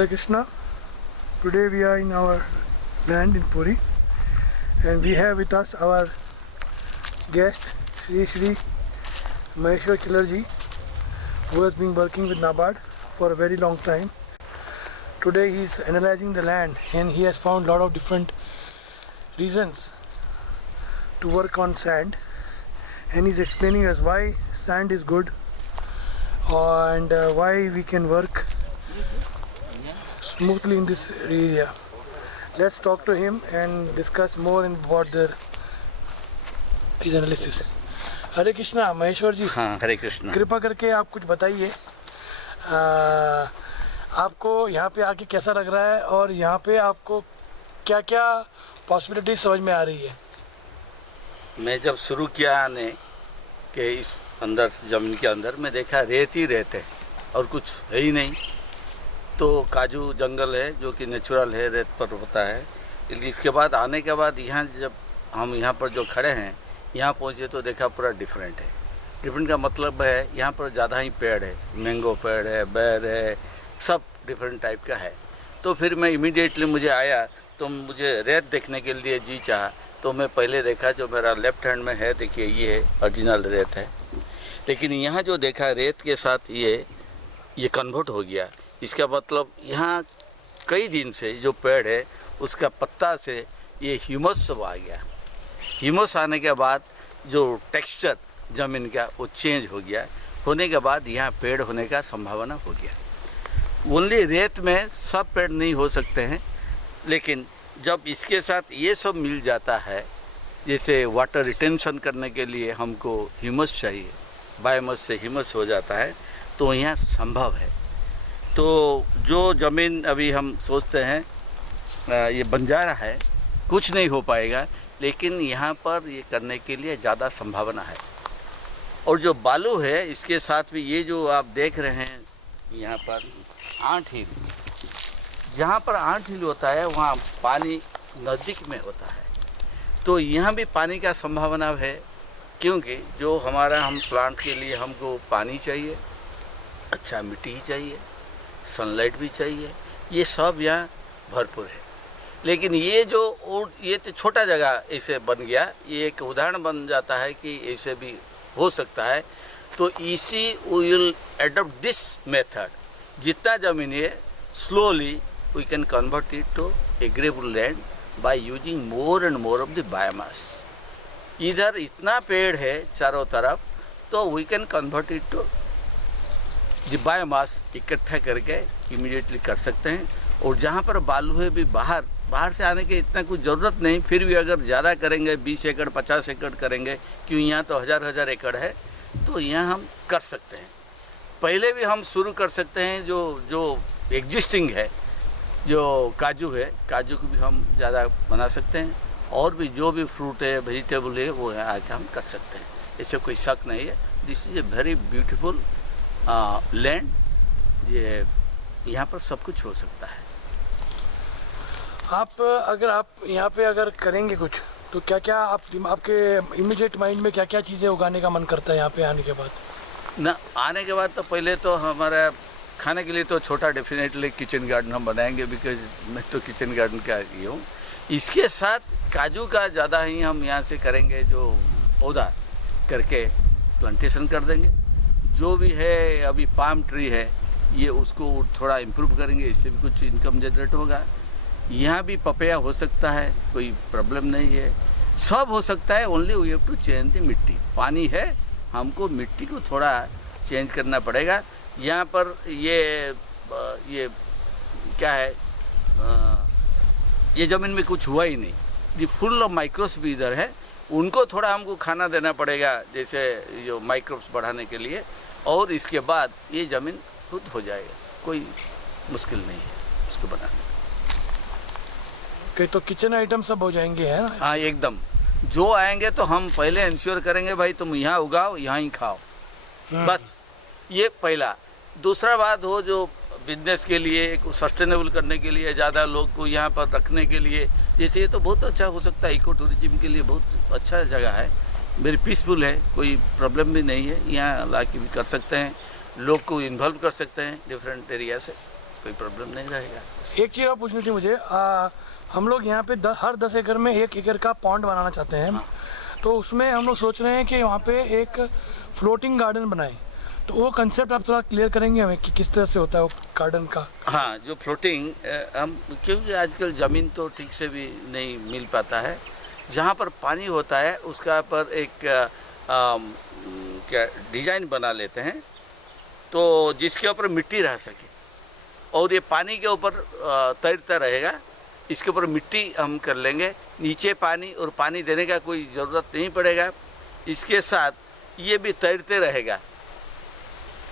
Hare Krishna. Today we are in our land in Puri, and we have with us our guest Shri Maheshwar Killarji, who has been working with NABARD for a very long time. Today he is analyzing the land, and he has found a lot of different reasons to work on sand, and he is explaining us why sand is good and why we can work smoothly in this area. Let's talk to him and discuss more about his analysis. हरे कृष्णा महेश्वर जी। हाँ, हरे कृष्णा। कृपा करके आप कुछ बताइए, आपको यहाँ पे आके कैसा लग रहा है और यहाँ पे आपको क्या क्या पॉसिबिलिटी समझ में आ रही है? मैं जब शुरू किया आने के इस अंदर ज़मीन के अंदर, मैं देखा रेत ही रेत है और कुछ है ही नहीं। तो काजू जंगल है जो कि नेचुरल है, रेत पर होता है। इसके बाद आने के बाद यहाँ जब हम यहाँ पर जो खड़े हैं, यहाँ पहुँचे तो देखा पूरा डिफरेंट है। डिफरेंट का मतलब है यहाँ पर ज़्यादा ही पेड़ है, मैंगो पेड़ है, बेर है, सब डिफरेंट टाइप का है। तो फिर मैं इमीडिएटली मुझे आया तो मुझे रेत देखने के लिए जी चाहा। तो मैं पहले देखा जो मेरा लेफ्ट हैंड में है, देखिए ये है ओरिजिनल रेत है। लेकिन यहाँ जो देखा रेत के साथ ये कन्वर्ट हो गया। इसका मतलब यहाँ कई दिन से जो पेड़ है उसका पत्ता से ये ह्यूमस सब आ गया। ह्यूमस आने के बाद जो टेक्सचर ज़मीन का वो चेंज हो गया। होने के बाद यहाँ पेड़ होने का संभावना हो गया। ओनली रेत में सब पेड़ नहीं हो सकते हैं, लेकिन जब इसके साथ ये सब मिल जाता है, जैसे वाटर रिटेंशन करने के लिए हमको ह्यूमस चाहिए, बायोमास से ह्यूमस हो जाता है, तो यहाँ संभव है। तो जो ज़मीन अभी हम सोचते हैं ये बंजारा है, कुछ नहीं हो पाएगा, लेकिन यहाँ पर ये करने के लिए ज़्यादा संभावना है। और जो बालू है इसके साथ भी ये जो आप देख रहे हैं यहाँ पर 8 हिल, जहाँ पर 8 हिल होता है वहाँ पानी नज़दीक में होता है। तो यहाँ भी पानी का संभावना है, क्योंकि जो हमारा हम प्लांट के लिए हमको पानी चाहिए, अच्छा मिट्टी ही चाहिए, सनलाइट भी चाहिए, ये सब यहाँ भरपूर है। लेकिन ये तो छोटा जगह ऐसे बन गया, ये एक उदाहरण बन जाता है कि ऐसे भी हो सकता है। तो इसी विल एडॉप्ट दिस मेथड। जितना ज़मीन है slowly we can convert it to arable land by using more and more of the biomass. इधर इतना पेड़ है चारों तरफ, तो we can convert it to the biomass, इकट्ठा करके इमीडिएटली कर सकते हैं। और जहाँ पर बालू है भी बाहर से आने की इतना कुछ ज़रूरत नहीं। फिर भी अगर ज़्यादा करेंगे, 20 एकड़ 50 एकड़ करेंगे, क्यों यहाँ तो हज़ार एकड़ है, तो यहाँ हम कर सकते हैं। पहले भी हम शुरू कर सकते हैं। जो एग्जिस्टिंग है, जो काजू है, काजू को भी हम ज़्यादा बना सकते हैं। और भी जो भी फ्रूट है, वेजिटेबल है, वो है आके हम कर सकते हैं, इससे कोई शक नहीं है। This is a very beautiful land. ये यहाँ पर सब कुछ हो सकता है। अगर आप यहाँ पे अगर करेंगे कुछ, तो क्या क्या आपके इमीडिएट माइंड में क्या क्या चीज़ें उगाने का मन करता है यहाँ पे आने के बाद? ना आने के बाद तो पहले तो हमारा खाने के लिए तो छोटा डेफिनेटली किचन गार्डन हम बनाएंगे, बिकॉज मैं तो किचन गार्डन का ही हूँ। इसके साथ काजू का ज़्यादा ही हम यहाँ से करेंगे, जो पौधा करके प्लांटेशन कर देंगे। जो भी है अभी पाम ट्री है, ये उसको थोड़ा इम्प्रूव करेंगे, इससे भी कुछ इनकम जनरेट होगा। यहाँ भी पपैया हो सकता है, कोई प्रॉब्लम नहीं है, सब हो सकता है। Only we have to change the mitti. पानी है, हमको मिट्टी को थोड़ा चेंज करना पड़ेगा। यहाँ पर ये क्या है, ये ज़मीन में कुछ हुआ ही नहीं। ये फुल ऑफ माइक्रोब्स भी इधर है, उनको थोड़ा हमको खाना देना पड़ेगा, जैसे जो माइक्रोब्स बढ़ाने के लिए। और इसके बाद ये ज़मीन खुद हो जाएगा, कोई मुश्किल नहीं है उसको बनाने। ओके, तो किचन आइटम सब हो जाएंगे, है ना? हाँ, एकदम। जो आएंगे तो हम पहले इंश्योर करेंगे भाई तुम यहाँ उगाओ, यहाँ ही खाओ, बस। ये पहला। दूसरा बात हो, जो बिजनेस के लिए, सस्टेनेबल करने के लिए, ज़्यादा लोग को यहाँ पर रखने के लिए, जैसे ये तो बहुत अच्छा हो सकता है। इको टूरिज्म के लिए बहुत अच्छा जगह है, वेरी पीसफुल है, कोई प्रॉब्लम भी नहीं है। यहाँ ला के भी कर सकते हैं, लोग को इन्वॉल्व कर सकते हैं डिफरेंट एरिया से। कोई प्रॉब्लम नहीं रहेगा। एक चीज़ और पूछनी थी मुझे, हम लोग यहाँ पे हर 10 एकड़ में 1 एकड़ का पॉन्ड बनाना चाहते हैं। हाँ। तो उसमें हम लोग सोच रहे हैं कि वहाँ पे एक फ्लोटिंग गार्डन बनाएं। तो वो कंसेप्ट आप थोड़ा क्लियर करेंगे हमें कि किस तरह से होता है वो गार्डन का? हाँ, जो फ्लोटिंग हम, क्योंकि आजकल ज़मीन तो ठीक से भी नहीं मिल पाता है, जहाँ पर पानी होता है उसका पर एक क्या डिज़ाइन बना लेते हैं, तो जिसके ऊपर मिट्टी रह सके और ये पानी के ऊपर तैरता रहेगा। इसके ऊपर मिट्टी हम कर लेंगे, नीचे पानी, और पानी देने का कोई ज़रूरत नहीं पड़ेगा। इसके साथ ये भी तैरते रहेगा,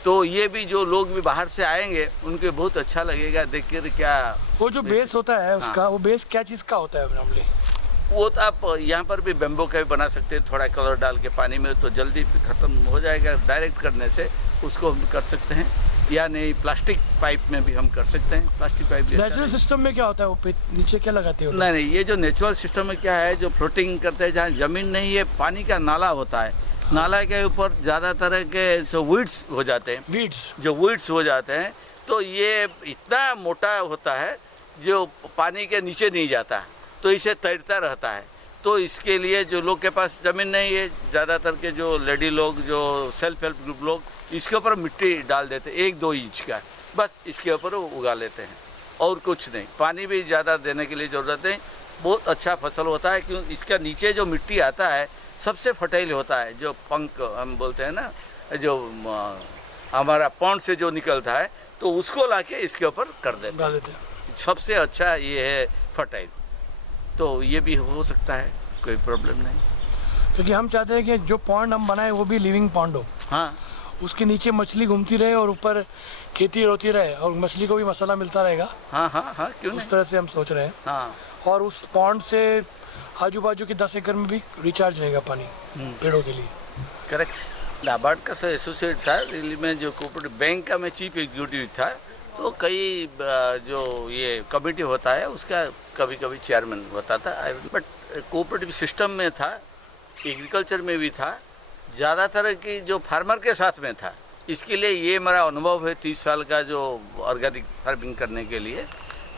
तो ये भी जो लोग भी बाहर से आएंगे उनको बहुत अच्छा लगेगा देख कर। क्या वो जो बेस होता है उसका, हाँ। वो बेस क्या चीज़ का होता है नॉर्मली? वो तो आप यहाँ पर भी बेम्बो का भी बना सकते हैं, थोड़ा कलर डाल के पानी में, तो जल्दी ख़त्म हो जाएगा। डायरेक्ट करने से उसको हम कर सकते हैं, या नहीं प्लास्टिक पाइप में भी हम कर सकते हैं। प्लास्टिक पाइप नेचुरल सिस्टम में क्या होता है, वो नीचे क्या लगाते हो? नहीं, ये जो नेचुरल सिस्टम में क्या है, जो फ्लोटिंग करते हैं, जहाँ ज़मीन नहीं है, पानी का नाला होता है। नाला के ऊपर ज़्यादातर के जो वीड्स हो जाते हैं, वीड्स हो जाते हैं, तो ये इतना मोटा होता है जो पानी के नीचे नहीं जाता, तो इसे तैरता रहता है। तो इसके लिए जो लोग के पास ज़मीन नहीं है, ज़्यादातर के जो लेडी लोग, जो सेल्फ हेल्प ग्रुप लोग, इसके ऊपर मिट्टी डाल देते हैं 1-2 इंच का, बस इसके ऊपर वो उगा लेते हैं और कुछ नहीं। पानी भी ज़्यादा देने की लिए ज़रूरत नहीं, बहुत अच्छा फसल होता है। क्यों, इसका नीचे जो मिट्टी आता है सबसे फर्टाइल होता है, जो पंख हम बोलते हैं ना, जो हमारा पॉन्ड से जो निकलता है, तो उसको लाके इसके ऊपर कर देते हैं। सबसे अच्छा ये है फर्टाइल, तो ये भी हो सकता है, कोई प्रॉब्लम नहीं। क्योंकि हम चाहते हैं कि जो पॉन्ड हम बनाए वो भी लिविंग पॉन्ड हो। हाँ, उसके नीचे मछली घूमती रहे और ऊपर खेती होती रहे, और मछली को भी मसाला मिलता रहेगा। हाँ हाँ हाँ, क्यों उस नहीं? तरह से हम सोच रहे हैं। हाँ, और उस पॉन्ड से आजू बाजू के 10 एकड़ में भी रिचार्ज रहेगा पानी पेड़ों के लिए। करेक्ट। नाबार्ड का सर एसोसिएट था दिल्ली में, जो कोऑपरेटिव बैंक का मैं चीफ एग्जीक्यूटिव था, तो कई जो ये कमेटी होता है उसका कभी कभी चेयरमैन होता था। बट कोऑपरेटिव सिस्टम में था, एग्रीकल्चर में भी था, ज़्यादातर की जो फार्मर के साथ में था। इसके लिए ये मेरा अनुभव है 30 साल का, जो ऑर्गेनिक फार्मिंग करने के लिए।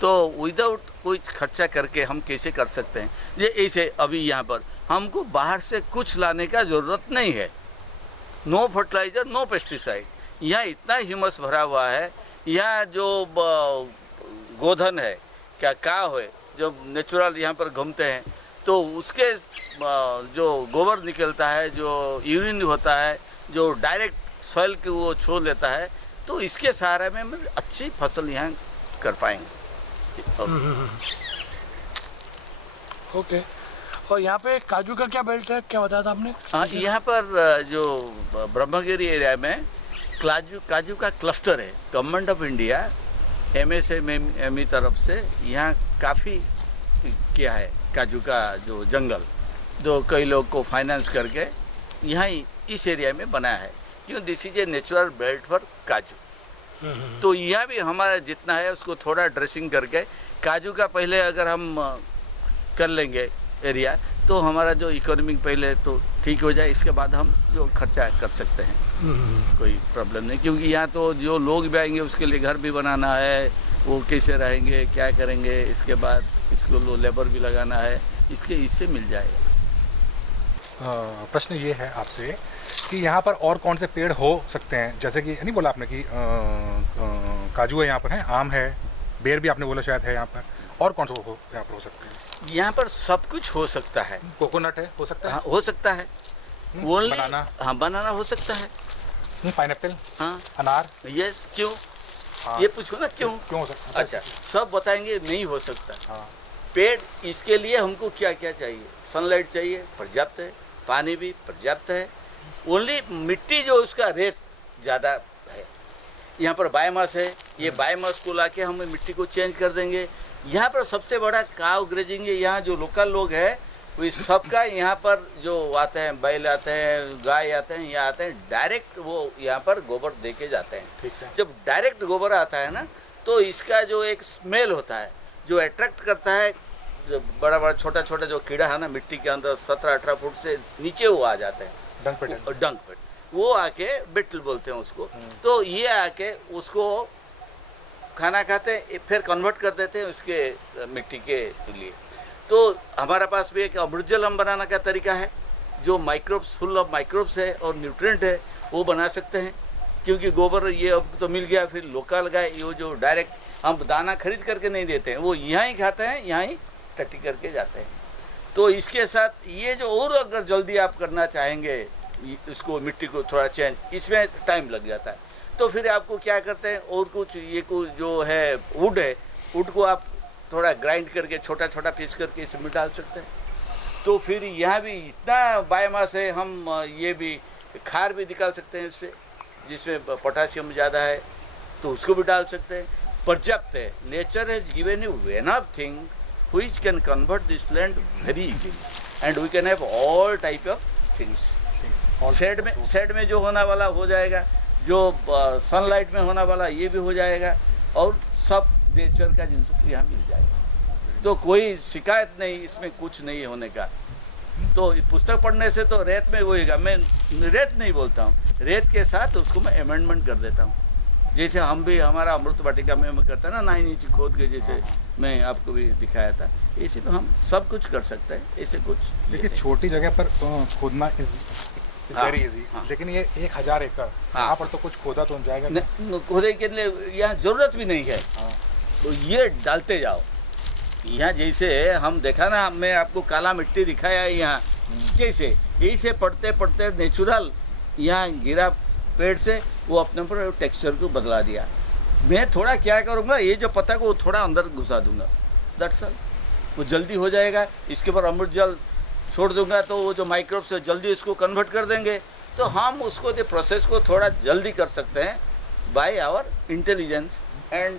तो विदाउट कोई खर्चा करके हम कैसे कर सकते हैं ये, ऐसे अभी यहाँ पर हमको बाहर से कुछ लाने का ज़रूरत नहीं है। No fertiliser, no pesticide. यहाँ इतना ह्यूमस भरा हुआ है, यहाँ जो गोधन है, क्या काव है, जो नेचुरल यहाँ पर घूमते हैं, तो उसके जो गोबर निकलता है, जो यूरिन होता है, जो डायरेक्ट सॉइल के वो छोड़ लेता है, तो इसके सहारे में हम अच्छी फसल यहाँ कर पाएंगे। ओके। और यहाँ पे काजू का क्या बेल्ट है, क्या बताया था आपने? हाँ, यहाँ पर जो ब्रह्मगिरी एरिया में काजू का क्लस्टर है। गवर्नमेंट ऑफ इंडिया MSME तरफ से यहाँ काफ़ी किया है काजू का जो जंगल, जो कई लोग को फाइनेंस करके यहाँ इस एरिया में बनाया है। क्यों, this is a natural belt for काजू। तो यहाँ भी हमारा जितना है उसको थोड़ा ड्रेसिंग करके, काजू का पहले अगर हम कर लेंगे एरिया, तो हमारा जो इकोनॉमिक पहले तो ठीक हो जाए, इसके बाद हम जो खर्चा कर सकते हैं, कोई प्रॉब्लम नहीं। क्योंकि यहाँ तो जो लोग भी आएंगे उसके लिए घर भी बनाना है, वो कैसे रहेंगे, क्या करेंगे, इसके बाद इसको लेबर भी लगाना है, इससे मिल जाएगा। प्रश्न ये है आपसे कि यहाँ पर और कौन से पेड़ हो सकते हैं? जैसे कि नहीं बोला आपने कि काजू है यहाँ पर, है आम है, बेर भी आपने बोला शायद है यहाँ पर, और कौन सा यहाँ पर हो सकते हैं? यहाँ पर सब कुछ हो सकता है। कोकोनट है, हो सकता है? हाँ, हो सकता है। बनाना? हाँ, बनाना हो सकता है। पाइनएप्पल? हाँ, अनार? यस। क्यों? हाँ, ये पूछो ना, क्यों हो सकता है? अच्छा, सब बताएंगे नहीं हो सकता। हाँ। पेड़, इसके लिए हमको क्या क्या चाहिए? सनलाइट चाहिए, पर्याप्त है। पानी भी पर्याप्त है। ओनली मिट्टी जो उसका रेत ज़्यादा है। यहाँ पर बायोमास है, ये बायोमास को लाके हम मिट्टी को चेंज कर देंगे। यहाँ पर सबसे बड़ा काव ग्रेजिंग है। यहाँ जो लोकल लोग हैं वो सबका यहाँ पर जो आते हैं, बैल आते हैं, गाय आते हैं, यहाँ आते हैं, डायरेक्ट वो यहाँ पर गोबर दे के जाते हैं। ठीक है। जब डायरेक्ट गोबर आता है ना, तो इसका जो एक स्मेल होता है, जो अट्रैक्ट करता है, जो बड़ा बड़ा छोटा छोटा जो कीड़ा है ना मिट्टी के अंदर, 17-18 फुट से नीचे वो आ जाते हैं, डंक पेट, वो आके बिटल बोलते हैं उसको। तो ये आके उसको खाना खाते हैं फिर कन्वर्ट कर देते हैं उसके मिट्टी के लिए। तो हमारा पास भी एक अमृत जल हम बनाने का तरीका है, जो माइक्रोब्स फुल ऑफ माइक्रोब्स है और न्यूट्रिएंट है, वो बना सकते हैं। क्योंकि गोबर ये अब तो मिल गया, फिर लोकल गाय ये जो डायरेक्ट हम दाना खरीद करके नहीं देते हैं, वो यहाँ ही खाते हैं, यहाँ ही टट्टी करके जाते हैं। तो इसके साथ ये जो और अगर जल्दी आप करना चाहेंगे इसको मिट्टी को थोड़ा चेंज, इसमें टाइम लग जाता है। तो फिर आपको क्या करते हैं, और कुछ ये कुछ जो है वुड है, वुड को आप थोड़ा ग्राइंड करके छोटा छोटा पीस करके इसमें डाल सकते हैं। तो फिर यहाँ भी इतना बायोमास है, हम ये भी खार भी निकाल सकते हैं इससे, जिसमें पोटासियम ज़्यादा है तो उसको भी डाल सकते हैं। पर्याप्त है, nature has given you enough thing which can convert this land very easily and we can have all type of things. Shade में जो होने वाला हो जाएगा, जो सनलाइट में होने वाला ये भी हो जाएगा, और सब नेचर का जिनको यहाँ मिल जाएगा। तो कोई शिकायत नहीं, इसमें कुछ नहीं होने का। तो पुस्तक पढ़ने से तो रेत में होएगा, मैं रेत नहीं बोलता हूँ, रेत के साथ उसको मैं अमेंडमेंट कर देता हूँ। जैसे हम भी हमारा अमृत वाटिका में करता है ना, 9 इंच खोद के, जैसे मैं आपको भी दिखाया था, ऐसे तो हम सब कुछ कर सकते हैं। ऐसे कुछ देखिए छोटी जगह पर खोदना इज वेरी इजी, लेकिन ये 1000 एकड़ यहाँ पर तो कुछ खोदा तो जाएगा खोदे के लिए यहाँ जरूरत भी नहीं है। तो ये डालते जाओ। यहाँ जैसे हम देखा ना, मैं आपको काला मिट्टी दिखाया है यहाँ, कैसे यही से पढ़ते पढ़ते नेचुरल यहाँ गिरा पेड़ से, वो अपने ऊपर टेक्सचर को बदला दिया। मैं थोड़ा क्या करूँगा, ये जो पत्ता को थोड़ा अंदर घुसा दूंगा, दैट्स ऑल, वो जल्दी हो जाएगा। इसके ऊपर अमृत जल छोड़ दूंगा तो वो जो माइक्रोब्स है जल्दी इसको कन्वर्ट कर देंगे। तो हम उसको जो प्रोसेस को थोड़ा जल्दी कर सकते हैं by our intelligence and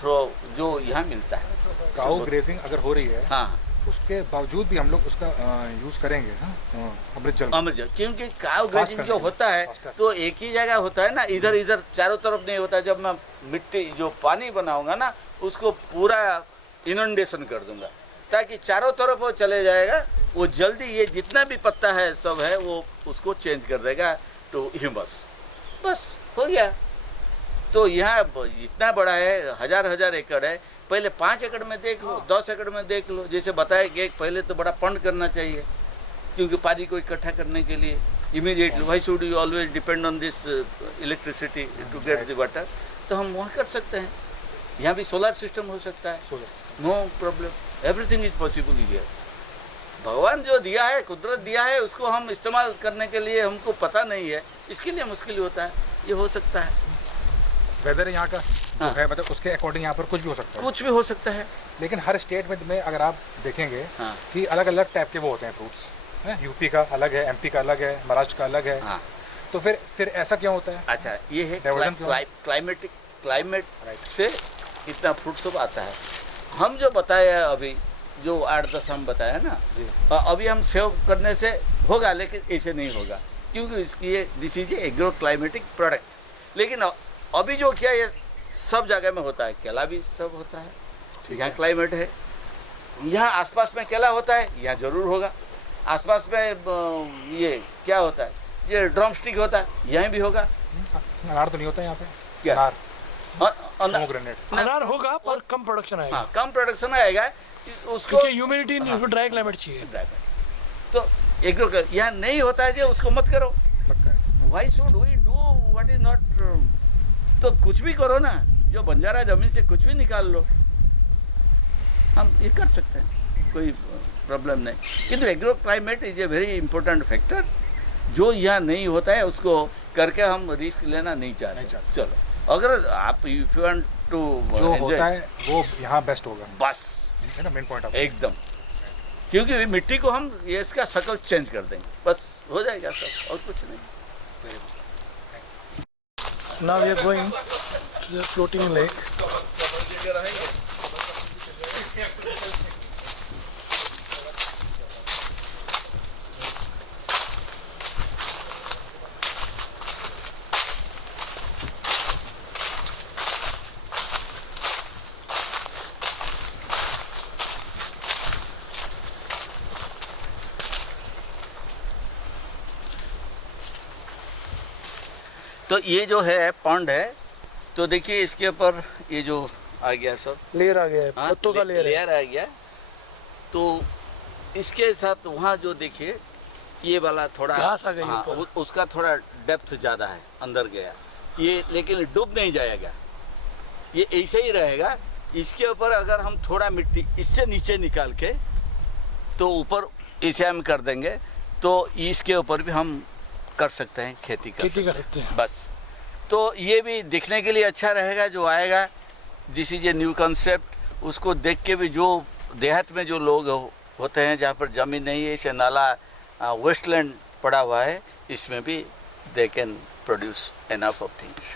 throw जो यहाँ मिलता है। काऊ ग्रेजिंग अगर हो रही है, हाँ, उसके बावजूद भी हम लोग उसका यूज करेंगे अमृत जल, क्योंकि काऊ ग्रेजिंग जो होता है तो एक ही जगह होता है ना, इधर इधर चारों तरफ नहीं होता। जब मैं मिट्टी जो पानी बनाऊंगा ना, उसको पूरा इनंडेशन कर दूंगा ताकि चारों तरफ वो चले जाएगा। वो जल्दी ये जितना भी पत्ता है सब है वो उसको चेंज कर देगा टू ह्यूमस, बस हो गया। तो यहाँ इतना बड़ा है, 1000 एकड़ है। पहले 5 एकड़ में देख लो, 10 एकड़ में देख लो। जैसे बताया कि पहले तो बड़ा पंड करना चाहिए, क्योंकि पानी को इकट्ठा करने के लिए immediately why should you always depend on this electricity to get the water. तो हम वहाँ कर सकते हैं। यहाँ भी सोलर सिस्टम हो सकता है, no problem, everything is possible here. भगवान जो दिया है, कुदरत दिया है, उसको हम इस्तेमाल करने के लिए हमको पता नहीं है, इसके लिए मुश्किल होता है। ये हो सकता है, वेदर यहाँ का है, मतलब उसके अकॉर्डिंग यहाँ पर कुछ भी हो सकता है, कुछ भी हो सकता है। लेकिन हर स्टेट में अगर आप देखेंगे कि अलग अलग टाइप के वो होते हैं फ्रूट्स, यूपी का अलग है, एमपी का अलग है, महाराष्ट्र का अलग है। तो फिर ऐसा क्यों होता है? अच्छा, ये है क्लाइमेट से इतना फ्रूट सब आता है। हम जो बताया अभी, जो 8-10 हम बताया ना, अभी हम सेव करने से होगा, लेकिन ऐसे नहीं होगा, क्योंकि इसकी this is agro climatic product. लेकिन अभी जो क्या ये सब जगह में होता है, केला भी सब होता है, यहाँ क्लाइमेट है। यहाँ आसपास में केला होता है, यहाँ जरूर होगा। आसपास में ये क्या होता है, ये ड्रम स्टिक होता है, यहाँ भी होगा। अनार तो नहीं होता यहाँ पे? क्या अनार होगा पर कम प्रोडक्शन आएगा। हाँ, कम प्रोडक्शन आएगा उसको, क्योंकि ह्यूमिडिटी नहीं, ड्राई क्लाइमेट चाहिए। तो एग्रो यहाँ नहीं होता है, जो उसको मत करो। Why should we do what is not. तो कुछ भी करो ना, जो बंजारा जमीन से कुछ भी निकाल लो, हम ये कर सकते हैं, कोई प्रॉब्लम नहीं। किंतु agro climate is a very important factor, जो यहाँ नहीं होता है उसको करके हम रिस्क लेना नहीं चाहते। चलो, अगर आप इफ यू वांट टू जो होता है वो यहाँ बेस्ट होगा, बस है ना, मेन पॉइंट एकदम। क्योंकि मिट्टी को हम ये इसका शकल चेंज कर देंगे, बस हो जाएगा सब, और कुछ नहीं। Now we are going to the floating lake. तो ये जो है पॉन्ड है, तो देखिए इसके ऊपर ये जो आ गया सब, लेयर आ गया है, हाँ, पत्तों का लेयर है। लेयर आ गया। तो इसके साथ वहाँ जो देखिए ये वाला थोड़ा घास आ गई हाँ, ऊपर। उसका थोड़ा डेप्थ ज़्यादा है, अंदर गया ये, लेकिन डूब नहीं जाएगा, ये ऐसे ही रहेगा। इसके ऊपर अगर हम थोड़ा मिट्टी इससे नीचे निकाल के तो ऊपर ऐसे हम कर देंगे तो इसके ऊपर भी हम कर सकते हैं, खेती कर सकते हैं। बस। तो ये भी दिखने के लिए अच्छा रहेगा, जो आएगा this is a new concept, उसको देख के भी जो देहात में जो लोग होते हैं जहाँ पर ज़मीन नहीं है, इसे नाला वेस्टलैंड पड़ा हुआ है, इसमें भी they can produce enough of things.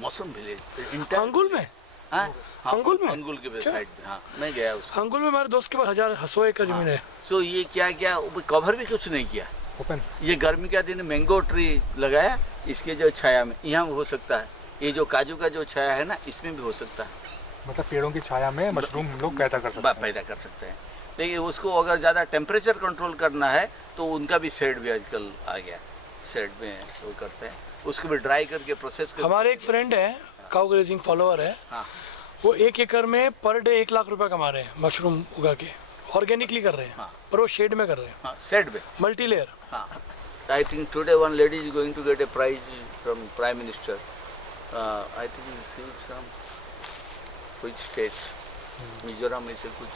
मौसम विलेज अंगुल में, हाँ, अंगुल में? अंगुल के साइड में, हाँ मैं गया उसको। अंगुल में हमारे दोस्त के पास 100 एकड़ जमीन है। सो ये क्या क्या कवर भी कुछ नहीं किया, ओपन। ये गर्मी का दिन मैंगो ट्री लगाया, इसके जो छाया में यहाँ हो सकता है, ये जो काजू का जो छाया है ना, इसमें भी हो सकता है, मतलब पेड़ों की छाया में मशरूम हम लोग पैदा कर सकते हैं। पैदा कर सकते हैं। लेकिन उसको अगर ज़्यादा टेम्परेचर कंट्रोल करना है तो उनका भी शेड भी आजकल आ गया, शेड में वो करते हैं, उसको भी ड्राई करके प्रोसेस कर। हमारे एक फ्रेंड है, काउ ग्रेजिंग फॉलोअर है, हाँ, वो 1 एकड़ में पर डे 1 लाख रुपए कमा रहे हैं मशरूम उगा के, ऑर्गेनिकली कर रहे हैं। हाँ। पर वो शेड में कर रहे हैं, हाँ शेड में, मल्टी लेयर। हाँ। I think today one lady is going to get a prize from Prime Minister. I think he received from which state? Mizoram में से कुछ,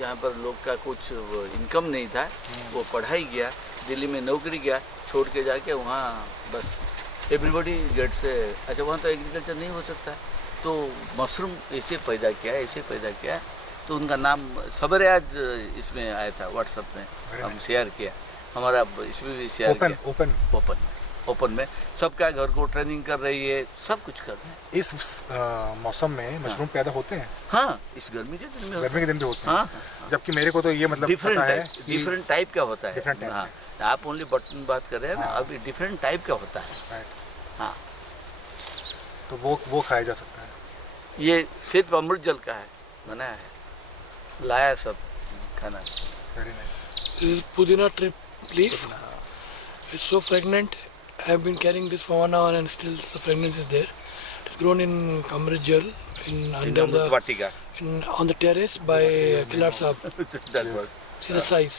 जहाँ पर लोग का कुछ इनकम नहीं था, वो पढ़ाई गया, दिल्ली में नौकरी किया, छोड़ के जाके वहाँ बस एवरीबडी गेट्स। अच्छा वहाँ तो एग्रीकल्चर नहीं हो सकता, तो मशरूम ऐसे पैदा किया, तो उनका नाम सवेरे आज इसमें आया था व्हाट्सएप में, हम शेयर किया, हमारा इसमें भी शेयर किया। ओपन में सबका घर को ट्रेनिंग कर रही है, सब कुछ कर रहे हैं। इस मौसम में मशरूम पैदा होते हैं? हाँ, इस गर्मी के दिन में गर्मी के दिन भी होते हैं। हाँ, जबकि मेरे को तो ये मतलब डिफरेंट पता है टाइप, डिफरेंट टाइप का होता है। डिफरेंट टाइप हाँ, आप ओनली बटन बात कर रहे हैं ना, हाँ। अभी डिफरेंट टाइप का होता है। Right. हाँ, तो वो खाया जा सकता है। ये सिर्फ अमृत जल का है, बनाया है, लाया सब खाना। Very nice. This is pudina trip leaf. It's so fragrant. I have been carrying this for 1 hour and still the fragrance is there. It's grown in Amrit Jal, under the Vatika. on the terrace by Kilar Sahab. That was See the size.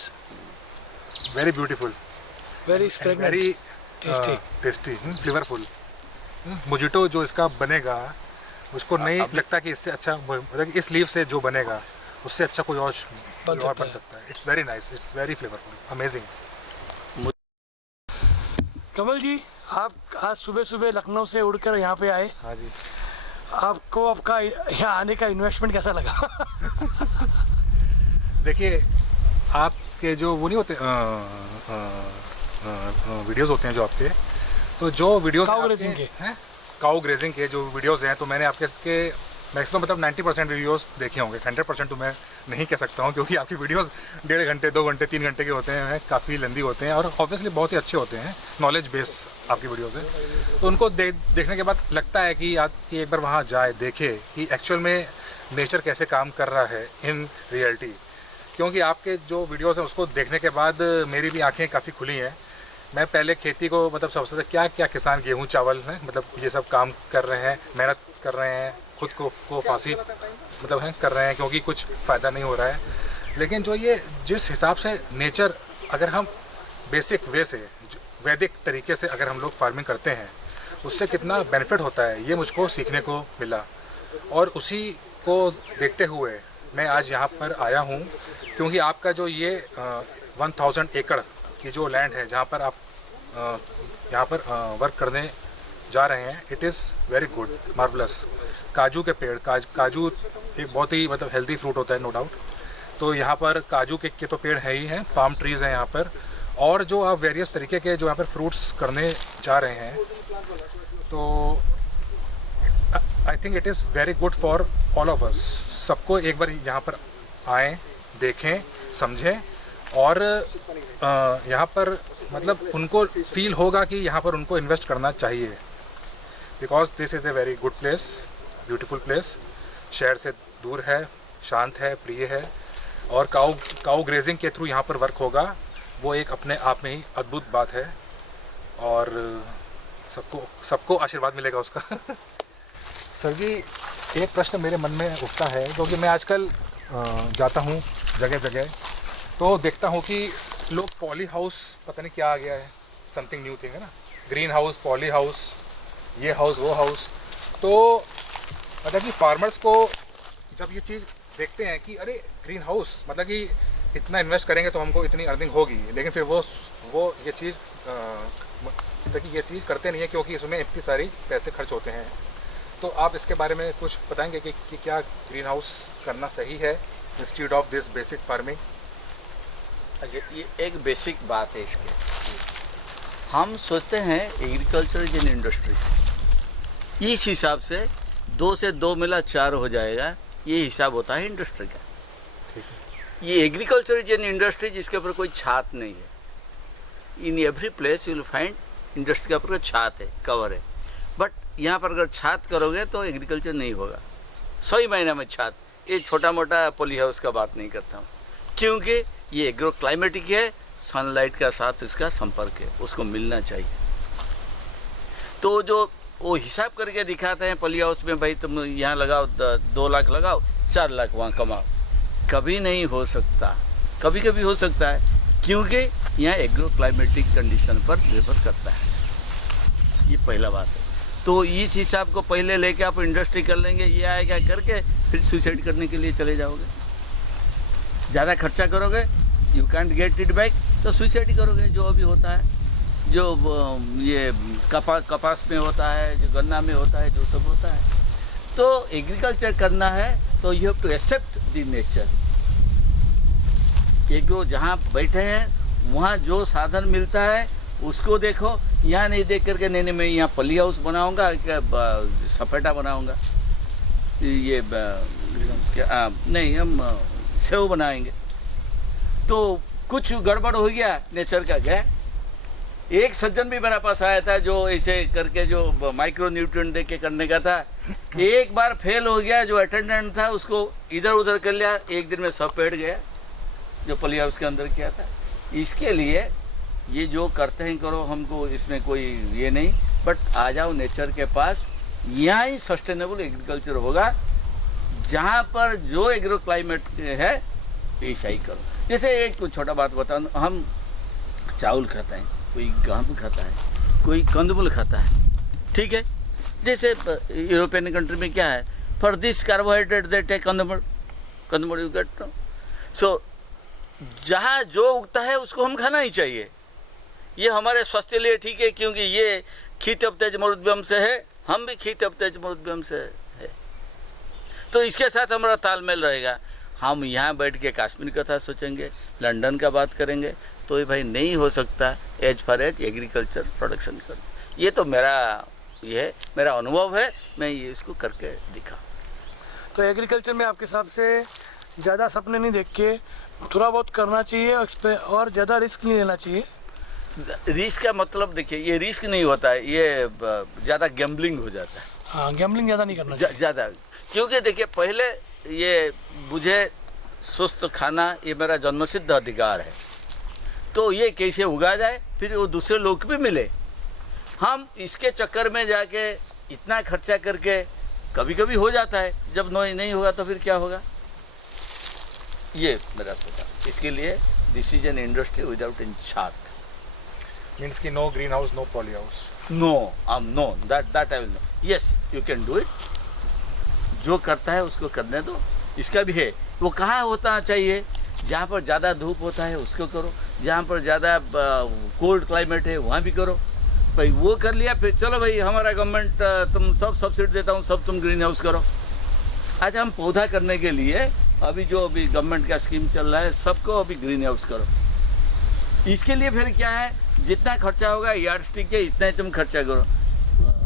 Very beautiful, Very fragrant. Very tasty. Tasty, flavourful. Mojito जो इसका बनेगा, मुझको नहीं लगता कि इससे अच्छा, मतलब इस लीफ से जो बनेगा उससे अच्छा कोई और बन सकता है। It's very nice, it's very flavourful, amazing. Kamal ji, आप आज सुबह सुबह लखनऊ से उड़कर यहाँ पे आए, हाँ जी। आपको आपका यहाँ आने का इन्वेस्टमेंट कैसा लगा? देखिए, आपके जो वो नहीं होते वीडियोस होते हैं जो आपके, तो जो वीडियोस काउ ग्रेजिंग के हैं, काउ ग्रेजिंग के जो वीडियोस हैं, तो मैंने आपके इसके मैक्सिमम मतलब 90% वीडियोस देखे होंगे। 100% तो मैं नहीं कह सकता हूँ, क्योंकि आपकी वीडियोस 1.5 घंटे, 2 घंटे, 3 घंटे के होते हैं, काफ़ी लेंदी होते हैं और ऑब्वियसली बहुत ही अच्छे होते हैं, नॉलेज बेस आपकी वीडियोस हैं। तो उनको देखने के बाद लगता है कि आप कि एक बार वहाँ जाए, देखे कि एक्चुअल में नेचर कैसे काम कर रहा है इन रियलिटी। क्योंकि आपके जो वीडियोस हैं उसको देखने के बाद मेरी भी आँखें काफ़ी खुली हैं। मैं पहले खेती को मतलब सबसे ज़्यादा क्या किसान गेहूँ चावल हैं, मतलब ये सब काम कर रहे हैं, मेहनत कर रहे हैं, खुद को फांसी मतलब है कर रहे हैं, क्योंकि कुछ फ़ायदा नहीं हो रहा है। लेकिन जो ये जिस हिसाब से नेचर, अगर हम बेसिक वे से, वैदिक तरीके से अगर हम लोग फार्मिंग करते हैं, उससे कितना बेनिफिट होता है, ये मुझको सीखने को मिला। और उसी को देखते हुए मैं आज यहाँ पर आया हूँ, क्योंकि आपका जो ये 1000 एकड़ की जो लैंड है जहाँ पर आप यहाँ पर वर्क करने जा रहे हैं, it is very good, marvellous. काजू के पेड़, काजू एक बहुत ही मतलब हेल्दी फ्रूट होता है, नो डाउट। तो यहाँ पर काजू के तो पेड़ है ही हैं, पाम ट्रीज़ हैं यहाँ पर, और जो आप वेरियस तरीके के जो यहाँ पर फ्रूट्स करने जा रहे हैं, तो I think it is very good for all of us. सबको एक बार यहाँ पर आएँ, देखें, समझें, और यहाँ पर मतलब उनको फील होगा कि यहाँ पर उनको इन्वेस्ट करना चाहिए, because this is a very good place, beautiful place, शहर से दूर है, शांत है, प्रिय है, और काऊ ग्रेजिंग के थ्रू यहाँ पर वर्क होगा, वो एक अपने आप में ही अद्भुत बात है, और सबको आशीर्वाद मिलेगा उसका। सर जी, एक प्रश्न मेरे मन में उठता है, क्योंकि मैं आजकल जाता हूँ जगह जगह, तो देखता हूँ कि लोग पॉली हाउस, पता नहीं क्या आ गया है, समथिंग न्यू थिंग है ना, ग्रीन हाउस, पॉली हाउस, ये हाउस वो हाउस। तो मतलब कि फार्मर्स को जब ये चीज़ देखते हैं कि अरे ग्रीन हाउस, मतलब कि इतना इन्वेस्ट करेंगे तो हमको इतनी अर्निंग होगी, लेकिन फिर वो ये चीज़ मतलब कि ये चीज़ करते नहीं है, क्योंकि इसमें इतनी सारी पैसे खर्च होते हैं। तो आप इसके बारे में कुछ बताएंगे कि क्या ग्रीन हाउस करना सही है instead of this basic farming? अच्छा, ये एक बेसिक बात है इसके। हम सोचते हैं एग्रीकल्चर इज एन इंडस्ट्री, इस हिसाब से 2 से 2 मिला 4 हो जाएगा, ये हिसाब होता है इंडस्ट्री का। ये एग्रीकल्चर इज एन इंडस्ट्री जिसके ऊपर कोई छात नहीं है। In every place you will find industry के ऊपर छात है, कवर है, बट यहाँ पर अगर छात करोगे तो एग्रीकल्चर नहीं होगा। 100 ही महीना में छात, ये छोटा मोटा पॉली हाउस का बात नहीं करता हूँ, क्योंकि ये एग्रो क्लाइमेटिक है, सनलाइट का साथ उसका संपर्क है, उसको मिलना चाहिए। तो जो वो हिसाब करके दिखाते हैं पॉली हाउस में, भाई तुम यहाँ लगाओ 2 लाख लगाओ 4 लाख वहाँ कमाओ, कभी नहीं हो सकता। कभी कभी हो सकता है, क्योंकि यहाँ एग्रो क्लाइमेटिक कंडीशन पर निर्भर करता है। ये पहला बात है। तो इस हिसाब को पहले लेके आप इंडस्ट्री कर लेंगे, ये आएगा करके फिर सुसाइड करने के लिए चले जाओगे। ज़्यादा खर्चा करोगे, you can't get it back, तो सुसाइड करोगे। जो अभी होता है, जो ये कपास में होता है, जो गन्ना में होता है, जो सब होता है। तो एग्रीकल्चर करना है तो you have to accept the nature. Agro जहाँ बैठे हैं वहाँ जो साधन मिलता है उसको देखो। यहाँ नहीं देख करके नहीं मैं यहाँ पॉली हाउस बनाऊँगा, क्या सपेटा बनाऊँगा, ये क्या नहीं हम सेव बनाएंगे, तो कुछ गड़बड़ हो गया नेचर का। क्या एक सज्जन भी मेरे पास आया था जो ऐसे करके जो माइक्रो न्यूट्रिएंट दे के करने का था, एक बार फेल हो गया। जो अटेंडेंट था उसको इधर उधर कर लिया, एक दिन में सब पेड़ गया जो पॉली हाउस के अंदर किया था। इसके लिए ये जो करते हैं करो, हमको इसमें कोई ये नहीं, बट आ जाओ नेचर के पास, यहाँ ही सस्टेनेबल एग्रीकल्चर होगा। जहाँ पर जो एग्रो क्लाइमेट है ऐसा ही करो। जैसे एक छोटा बात बताऊँ, हम चावल खाते हैं, कोई गेहूँ खाता है, कोई कंदमूल खाता है, ठीक है। जैसे यूरोपियन कंट्री में क्या है, for this carbohydrate they take कंदमूल यू गेट। सो जहाँ जो उगता है उसको हम खाना ही चाहिए। ये हमारे स्वास्थ्य के लिए ठीक है, क्योंकि ये खीत तेज मरुद्गम से है, हम भी खीत तेज मरुद्गम से है। तो इसके साथ हमारा तालमेल रहेगा। हम यहाँ बैठ के कश्मीर कथा सोचेंगे, लंदन का बात करेंगे, तो ये भाई नहीं हो सकता as far as agriculture production कर। ये तो मेरा अनुभव है, मैं ये इसको करके दिखा। तो एग्रीकल्चर में आपके हिसाब से ज़्यादा सपने नहीं देख के थोड़ा बहुत करना चाहिए और ज़्यादा रिस्क नहीं लेना चाहिए। रिस्क का मतलब देखिए, ये रिस्क नहीं होता है, ये ज़्यादा गैम्बलिंग हो जाता है। हाँ, गैम्बलिंग ज़्यादा नहीं करना चाहिए। ज़्यादा, क्योंकि देखिए पहले ये मुझे स्वस्थ खाना ये मेरा जन्मसिद्ध अधिकार है, तो ये कैसे उगा जाए, फिर वो दूसरे लोग भी मिले। हम इसके चक्कर में जाके इतना खर्चा करके कभी कभी हो जाता है, जब नहीं होगा तो फिर क्या होगा। ये मेरा सोचा। इसके लिए this is an industry without इन छात। मीन्स कि no greenhouse, no polyhouse. No that I will no. Yes, you can do it. जो करता है उसको करने दो। इसका भी है, वो कहाँ होता चाहिए, जहाँ पर ज़्यादा धूप होता है उसको करो, जहाँ पर ज़्यादा कोल्ड क्लाइमेट है वहाँ भी करो। भाई वो कर लिया, फिर चलो भाई हमारा गवर्नमेंट तुम सब सब्सिडी देता हूँ, सब तुम ग्रीन हाउस करो। आज हम पौधा करने के लिए अभी गवर्नमेंट का स्कीम चल रहा है, सबको अभी ग्रीन हाउस करो। इसके लिए फिर क्या है, जितना खर्चा होगा यार्ड स्टिक के इतना ही तुम खर्चा करो।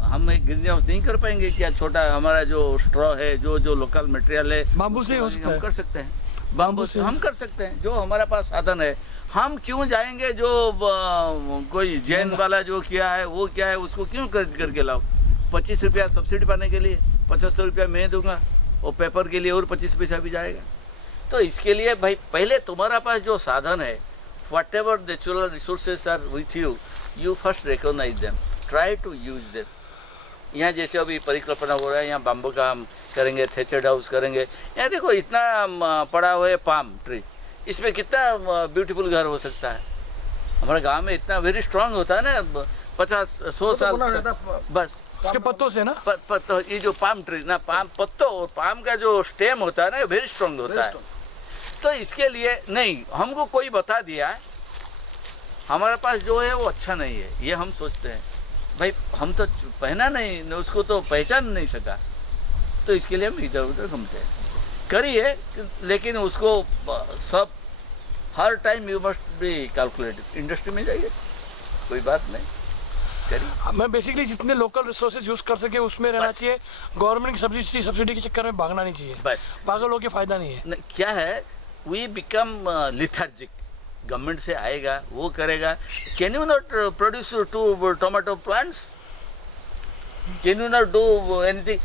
हम एक ग्रीन हाउस नहीं कर पाएंगे क्या? छोटा हमारा जो स्ट्रॉ है, जो लोकल मटेरियल है, बाम्बू से हम कर सकते हैं, बाम्बू से हम कर सकते हैं, जो हमारे पास साधन है। हम क्यों जाएंगे जो कोई जैन वाला जो किया है वो क्या है, उसको क्यों खरीद करके लाओ? 25 रुपया सब्सिडी पाने के लिए 75 रुपया मैं दूंगा, और पेपर के लिए और 25 पैसा भी जाएगा। तो इसके लिए भाई पहले तुम्हारा पास जो साधन है, whatever natural resources are with you, you first recognise them, try to use them. यहाँ जैसे अभी परिकल्पना हो रहा है, यहाँ बाम्बू का हम करेंगे, थेचर्ड हाउस करेंगे। यहाँ देखो इतना पड़ा हुआ है पाम ट्री, इसमें कितना ब्यूटीफुल घर हो सकता है। हमारे गांव में इतना वेरी स्ट्रांग होता है ना, 50-100 साल बस उसके पत्तों से ना, पत्तों, ये जो पाम ट्री ना, पाम पत्तों और पाम का जो स्टेम होता है ना, वेरी स्ट्रांग होता है। तो इसके लिए नहीं, हमको कोई बता दिया, हमारे पास जो है वो अच्छा नहीं है, ये हम सोचते हैं भाई, हम तो पहना नहीं, उसको तो पहचान नहीं सका, तो इसके लिए हम इधर उधर घूमते हैं। करिए, लेकिन उसको सब हर time you must be calculated. Industry में जाइए, कोई बात नहीं, करिए। मैं बेसिकली जितने लोकल रिसोर्सेज यूज कर सके उसमें रहना बस। चाहिए। गवर्नमेंट की सब्सिडी के चक्कर में भागना नहीं चाहिए, बस पागल होके फायदा नहीं है। क्या है, वी बिकम लिथार्जिक। गवर्नमेंट से आएगा, वो करेगा। Can you not produce 2 tomato plants? Can you not do anything?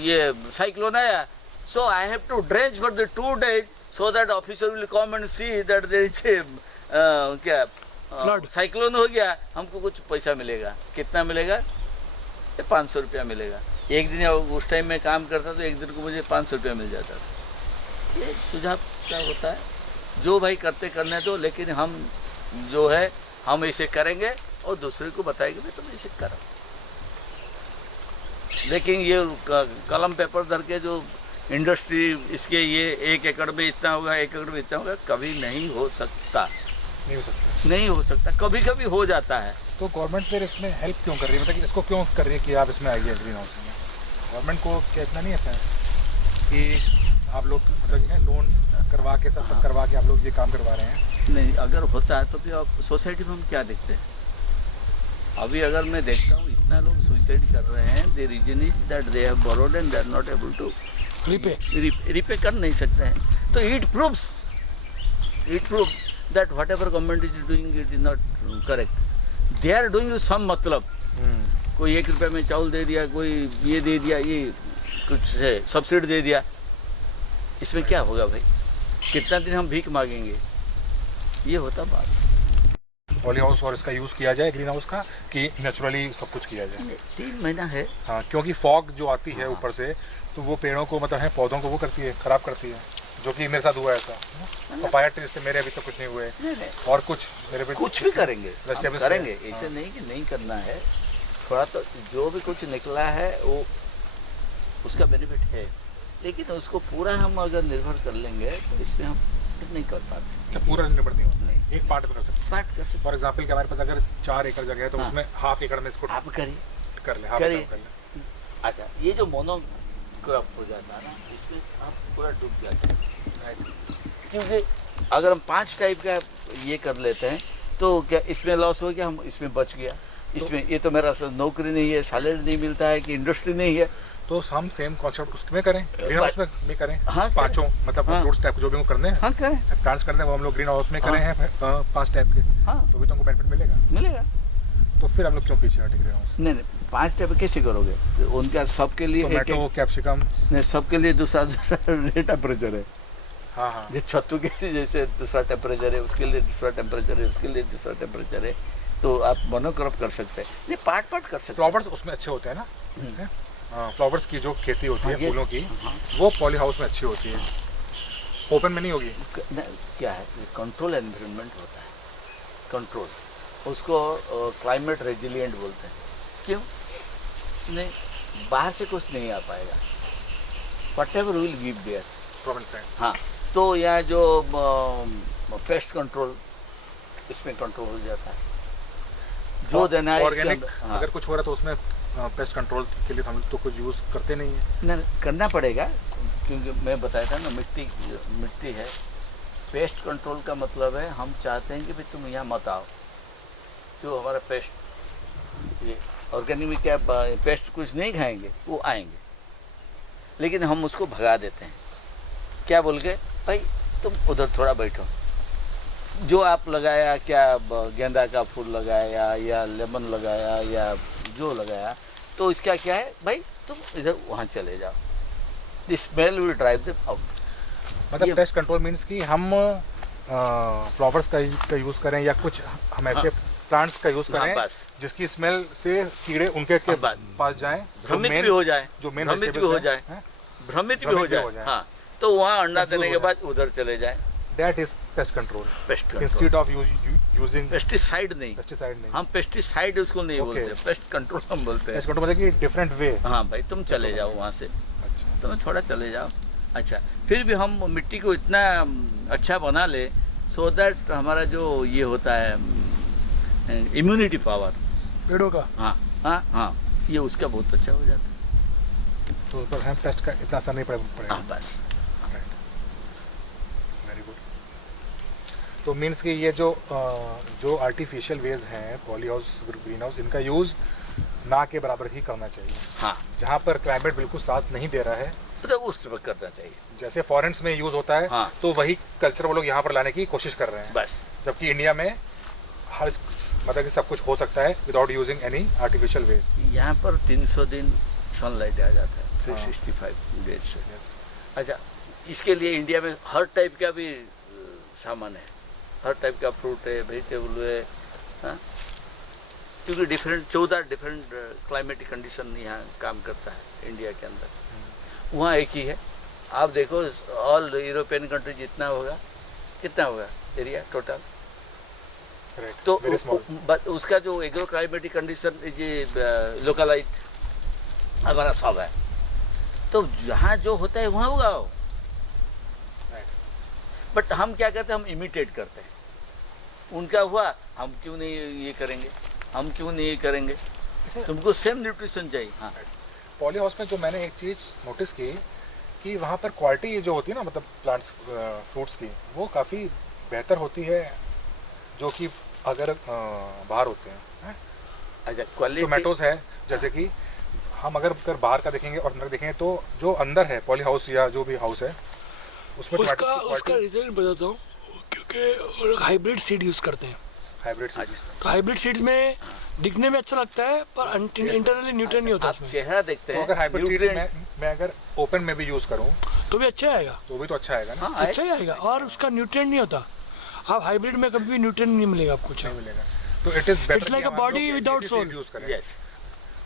ये साइक्लोन आया, so I have to drench for the 2 days so that officer will come and see that there is a क्या Flood. Cyclone हो गया, हमको कुछ पैसा मिलेगा। कितना मिलेगा? 500 रुपया मिलेगा। एक दिन उस टाइम में काम करता तो एक दिन को मुझे 500 रुपया मिल जाता था। ये सुझाव क्या होता है, जो भाई करते करने दो, लेकिन हम जो है हम ऐसे करेंगे और दूसरे को बताएंगे भाई तुम ऐसे करो। लेकिन ये कलम पेपर धर के जो इंडस्ट्री, इसके ये 1 एकड़ में इतना होगा, 1 एकड़ में इतना होगा, कभी नहीं हो सकता, नहीं हो सकता। कभी कभी हो जाता है। तो गवर्नमेंट फिर इसमें हेल्प क्यों कर रही है, मतलब कि इसको क्यों कर रही है कि आप इसमें आइए ग्रीन हाउस में? गवर्नमेंट को क्या इतना नहीं है सेंस कि आप लोग मतलब लोन करवा के सब करवा के आप लोग ये काम करवा रहे हैं? नहीं, अगर होता है तो फिर आप सोसाइटी में हम क्या देखते हैं? अभी अगर मैं देखता हूँ इतना लोग सुसाइड कर रहे हैं, the reason is that they have borrowed and they are not able to repay कर नहीं सकते हैं। तो it proves that whatever government is doing it is not correct. They are doing some मतलब, कोई 1 रुपये में चावल दे दिया, कोई ये दे दिया, ये कुछ है सब्सिडी दे दिया, इसमें क्या होगा भाई? कितना दिन हम भीख मांगेंगे? ये होता बात। पॉली हाउस और इसका यूज़ किया जाए ग्रीन हाउस का, कि नेचुरली सब कुछ किया जाए? 3 महीना है। हाँ, क्योंकि फॉग जो आती है ऊपर से, तो वो पेड़ों को मतलब है, पौधों को वो करती है, ख़राब करती है, जो कि मेरे साथ हुआ है ऐसा। पपाया ट्रीज से मेरे अभी तक कुछ नहीं हुए, और कुछ मेरे पे कुछ भी करेंगे, Vegetables करेंगे, है। ऐसे नहीं कि नहीं करना है। थोड़ा तो जो भी कुछ निकला है वो उसका बेनिफिट है, लेकिन उसको पूरा हम अगर निर्भर कर लेंगे तो इसमें हम नहीं कर पाते। अच्छा, पूरा निर्भर नहीं होता, नहीं। एक पार्ट में कर सकते हैं। पार्ट कर सकते, फॉर एग्जाम्पल कि हमारे पास अगर 4 एकड़ जगह है तो हाँ। उसमें ½ एकड़ में इसको आप करिए। कर ले, ½ करिए। एकड़ कर ले। अच्छा, ये जो मोनो क्रॉप हो जाता है ना, इसमें आप पूरा डूब जाते हैं, क्योंकि अगर हम 5 टाइप का ये कर लेते हैं तो क्या इसमें लॉस हो गया, हम इसमें बच गया। इसमें ये तो मेरा नौकरी नहीं है, सैलरी नहीं मिलता है, कि इंडस्ट्री नहीं है। तो हम सेम कॉन्सेप्ट उसमें करें, ग्रीन हाउस में भी करें। हाँ, करें। 5 मतलब हाँ। फ्रूट्स टाइप जो भी हम करने हैं, हाँ करें, प्लांट्स करने हैं, वो हम लोग ग्रीन हाउस में करें हाँ। हैं 5 टाइप के, हाँ तो भी तुमको बेनिफिट मिलेगा। मिलेगा। तो फिर हम लोग क्यों पीछे हटे ग्रीन हाउस? नहीं 5 टाइप कैसे करोगे? तो उनका सबके लिए एक टोमेटो, कैप्सिकम। नहीं, सबके लिए दूसरा टेम्परेचर है। हाँ हाँ, ये छत्तू के लिए जैसे दूसरा टेम्परेचर है, उसके लिए दूसरा टेम्परेचर है, उसके लिए दूसरा टेम्परेचर है। तो आप मोनोक्रॉप कर सकते हैं, नहीं पार्ट कर सकते हैं। फ्लावर्स उसमें अच्छे होते हैं ना? फ्लावर्स की जो खेती होती है, हाँ, फूलों की, हाँ। वो पॉली हाउस में अच्छी होती है, ओपन में नहीं होगी। क्या है, कंट्रोल एनवायरनमेंट होता है, कंट्रोल, उसको क्लाइमेट रेजिलिएंट बोलते हैं। क्यों? नहीं, बाहर से कुछ नहीं आ पाएगा, whatever will give their. Province है। हाँ, तो यहाँ जो पेस्ट कंट्रोल, इसमें कंट्रोल हो जाता है, जो देना है। ऑर्गेनिक हाँ। अगर कुछ हो रहा है तो उसमें पेस्ट कंट्रोल के लिए हम तो कुछ यूज़ करते नहीं है। नहीं, करना पड़ेगा, क्योंकि मैं बताया था ना, मिट्टी है। पेस्ट कंट्रोल का मतलब है हम चाहते हैं कि भाई तुम यहाँ मत आओ, जो हमारा पेस्ट, ये ऑर्गेनिक में क्या पेस्ट कुछ नहीं खाएंगे, वो आएंगे, लेकिन हम उसको भगा देते हैं। क्या बोल के, भाई तुम उधर थोड़ा बैठो, जो आप लगाया, क्या गेंदा का फूल लगाया या लेमन लगाया या जो लगाया, तो इसका क्या है भाई, तुम इधर वहाँ चले जाओ, the smell will drive them out. मतलब पेस्ट कंट्रोल मीन्स कि हम फ्लावर्स का यूज़ करें या कुछ हम ऐसे प्लांट्स का यूज हाँ, करें बस। जिसकी स्मेल से कीड़े उनके के बस। पास जाएं, भ्रमित भी हो जाए, जो मेन भ्रमित भी हो जाए, भ्रमित भी हो जाए, हाँ, तो वहाँ अंडा Confuse देने हो के बाद उधर चले जाए। That is pest control pest control, instead of using pesticide नहीं, पेस्टिसाइड नहीं। हम पेस्टिसाइड उसको नहीं Okay. बोलते, पेस्ट कंट्रोल हम बोलते पेस्ट हैं। कंट्रोल मतलब कि डिफरेंट वे। हाँ भाई, तुम चले जाओ वहाँ से, अच्छा, तुम थोड़ा चले जाओ। अच्छा, फिर भी हम मिट्टी को इतना अच्छा बना ले सो दैट हमारा जो ये होता है इम्यूनिटी पावर, पेड़ों का। हाँ हाँ हाँ, ये उसका बहुत अच्छा हो जाता है। तो उस पर हम पेस्ट का इतना असर नहीं पड़ेगा। हाँ बस। Very good. तो मीन्स कि ये जो आर्टिफिशियल वेज हैं, पॉली हाउस, ग्रीन हाउस, इनका यूज़ ना के बराबर ही करना चाहिए। हाँ, जहाँ पर क्लाइमेट बिल्कुल साथ नहीं दे रहा है, तो उस पर करना चाहिए। जैसे फॉरेन्स में यूज़ होता है, हाँ। तो वही कल्चर वो लोग यहाँ पर लाने की कोशिश कर रहे हैं। बस। जबकि इंडिया में हर मतलब कि सब कुछ हो सकता है विदाउट यूजिंग एनी आर्टिफिशियल वे। यहाँ पर 300 दिन सनलाइट आ जाता है, 365 डेज से। अच्छा, इसके लिए इंडिया में हर टाइप का भी सामान है, हर टाइप का फ्रूट है, वेजिटेबल है, हाँ? क्योंकि 14 डिफरेंट क्लाइमेटिक कंडीशन यहाँ काम करता है इंडिया के अंदर। वहाँ एक ही है। आप देखो ऑल यूरोपियन कंट्री जितना होगा, कितना होगा एरिया टोटल, तो उसका जो एग्रो क्लाइमेटिक कंडीशन ये लोकलाइट हमारा सब है। तो जहाँ जो होता है वहाँ उगाओ। बट हम क्या करते हैं, हम इमिटेट करते हैं। उनका हुआ, हम क्यों नहीं ये करेंगे, हम क्यों नहीं ये करेंगे, तुमको सेम न्यूट्रिशन चाहिए। हाँ, पॉली हाउस में जो मैंने एक चीज़ नोटिस की कि वहाँ पर क्वालिटी जो होती है ना, मतलब प्लांट्स फ्रूट्स की, वो काफ़ी बेहतर होती है जो कि अगर बाहर होते हैं। अच्छा, क्वालिटी टोमेटोज है, जैसे कि हम अगर बाहर का देखेंगे और अंदर देखेंगे, तो जो अंदर है पॉली हाउस या जो भी हाउस है उसमें उसका रीज़न बताता हूँ, क्योंकि हाइब्रिड सीड यूज़ करते हैं। हाइब्रिड सीड, तो हाइब्रिड सीड्स में दिखने में अच्छा लगता है पर इंटरनली न्यूट्रिएंट नहीं होता आप उसमें। चेहरा देखते तो हैं। अगर हाइब्रिड सीड nutrient- मैं अगर ओपन में भी यूज़ करूँ तो भी अच्छा आएगा, तो भी तो अच्छा आएगा ना। हाँ, अच्छा ही आएगा, और उसका न्यूट्रिएंट नहीं होता। आप हाइब्रिड में कभी भी न्यूट्रिएंट नहीं मिलेगा आपको। नहीं मिलेगा। तो it is better It's like a body without soul. Use करें, yes।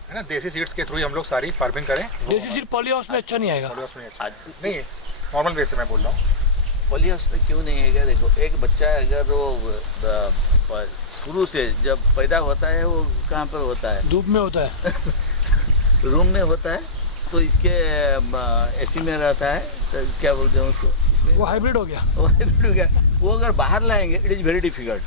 है ना। देसी सीड्स के थ्रू हम लोग सारी फार्मिंग करें। देसी सीड पॉली हाउस में अच्छा नहीं आएगा। पॉली हाउस में अच्छा आज- नहीं, नॉर्मल वे से मैं बोल रहा हूँ। पॉली हाउस में क्यों नहीं है? देखो, एक बच्चा अगर वो शुरू से जब पैदा होता है, वो कहाँ पर होता है? धूप में होता है, रूम में होता है। तो इसके एसी में रहता है, तो क्या बोलते हैं उसको, इसमें वो हाइब्रिड हो गया। वो hybrid हो गया। वो अगर बाहर लाएंगे, इट इज़ वेरी डिफिकल्ट।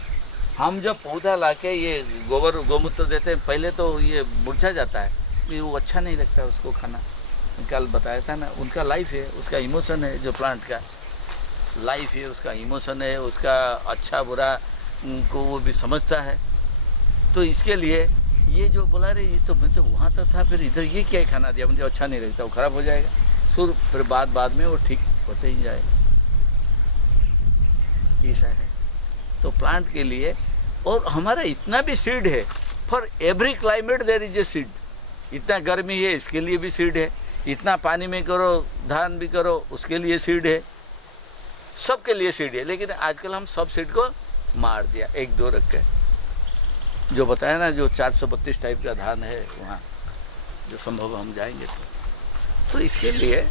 हम जब पौधा लाके ये गोबर गोमूत्र देते हैं, पहले तो ये मुरझा जाता है, ये वो अच्छा नहीं लगता उसको खाना। कल बताया था ना, उनका लाइफ है, उसका इमोशन है, जो प्लांट का लाइफ है, उसका इमोशन है, उसका अच्छा बुरा को वो भी समझता है। तो इसके लिए ये जो बोला रे, ये तो मैं तो वहाँ तक था, फिर इधर ये क्या खाना दिया, मुझे अच्छा नहीं लगता, वो ख़राब हो जाएगा। फिर बाद में वो ठीक होते ही जाएगा। ऐसा है। तो प्लांट के लिए, और हमारा इतना भी सीड है, for every climate there is a seed. इतना गर्मी है, इसके लिए भी सीड है। इतना पानी में करो, धान भी करो, उसके लिए सीड है। सबके लिए सीड है। लेकिन आजकल हम सब सीड को मार दिया, 1-2 रख के। जो बताया ना, जो 432 टाइप का धान है वहाँ, जो संभव हम जाएंगे तो इसके लिए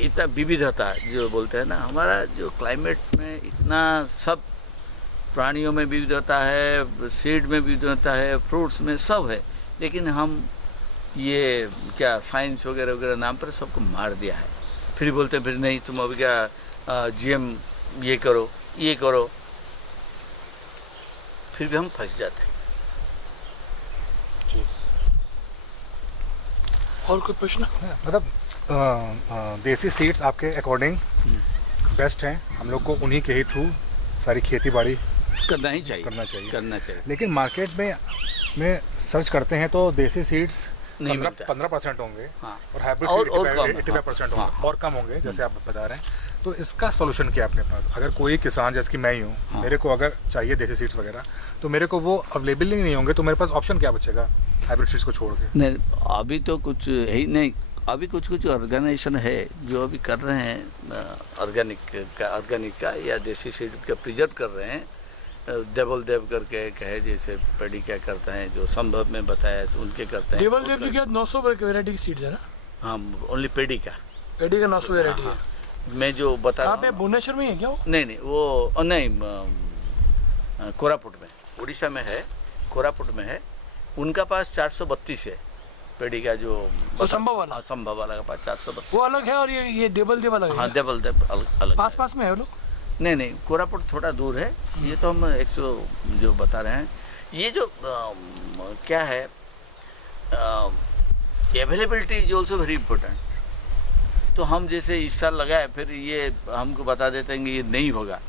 इतना विविधता जो बोलते हैं ना, हमारा जो क्लाइमेट में इतना सब प्राणियों में विविधता है, सीड में विविधता है, फ्रूट्स में सब है। लेकिन हम ये क्या साइंस वगैरह वगैरह नाम पर सबको मार दिया है। फिर बोलते हैं, फिर नहीं तुम अब क्या जीएम ये करो, ये करो, फिर भी हम फंस जाते हैं। और कोई प्रश्न? मतलब देसी सीड्स आपके अकॉर्डिंग बेस्ट हैं, हम लोग को उन्हीं के ही थ्रू सारी खेती बाड़ी करना ही चाहिए, करना चाहिए। करना चाहिए। लेकिन मार्केट में सर्च करते हैं तो देसी सीड्स नहीं मिलता। 15% होंगे, हाँ। और हाइब्रिड और सीड कम, 85% हाँ, होंगे, और कम होंगे, जैसे आप बता रहे हैं। तो इसका सॉल्यूशन क्या है अपने पास? अगर कोई किसान, जैसे कि मैं ही हूँ, हाँ। मेरे को अगर चाहिए देसी सीड्स वगैरह, तो मेरे को वो अवेलेबल ही नहीं होंगे, तो मेरे पास ऑप्शन क्या बचेगा हाइब्रिड सीड्स को छोड़ के? नहीं, अभी तो कुछ है ही नहीं। अभी कुछ ऑर्गेनाइजेशन है जो अभी कर रहे हैं ऑर्गेनिक का या देसी सीड का प्रिजर्व कर रहे हैं। देवल देव करके एक है, जैसे पेड़ी क्या करते हैं, जो संभव में बताया तो उनके करते हैं। देवल देव जी के 900 वैरायटी की सीड्स है ना? हाँ, ओनली पेड़ी का पेड़ी का 900 वैरायटी है। मैं जो बता रहा कहाँ पे, हूँ, भुवनेश्वर में ही है क्या वो? नहीं वो नहीं, कोरापुट में, उड़ीसा में है, कोरापुट में है। उनका पास 432 है पेड़ी का, जो संभव वाला? हाँ, संभव वाला का पास 432। वो अलग है और ये देवल देव अलग है? हाँ, देवल देव अलग पास है। पास में है वो लोग? नहीं, कोरापुट थोड़ा दूर है। ये तो हम 100 जो बता रहे हैं। ये जो क्या है, availability is also very important. तो हम जैसे इस साल लगाए, फिर ये हमको बता देते हैं कि ये नहीं होगा।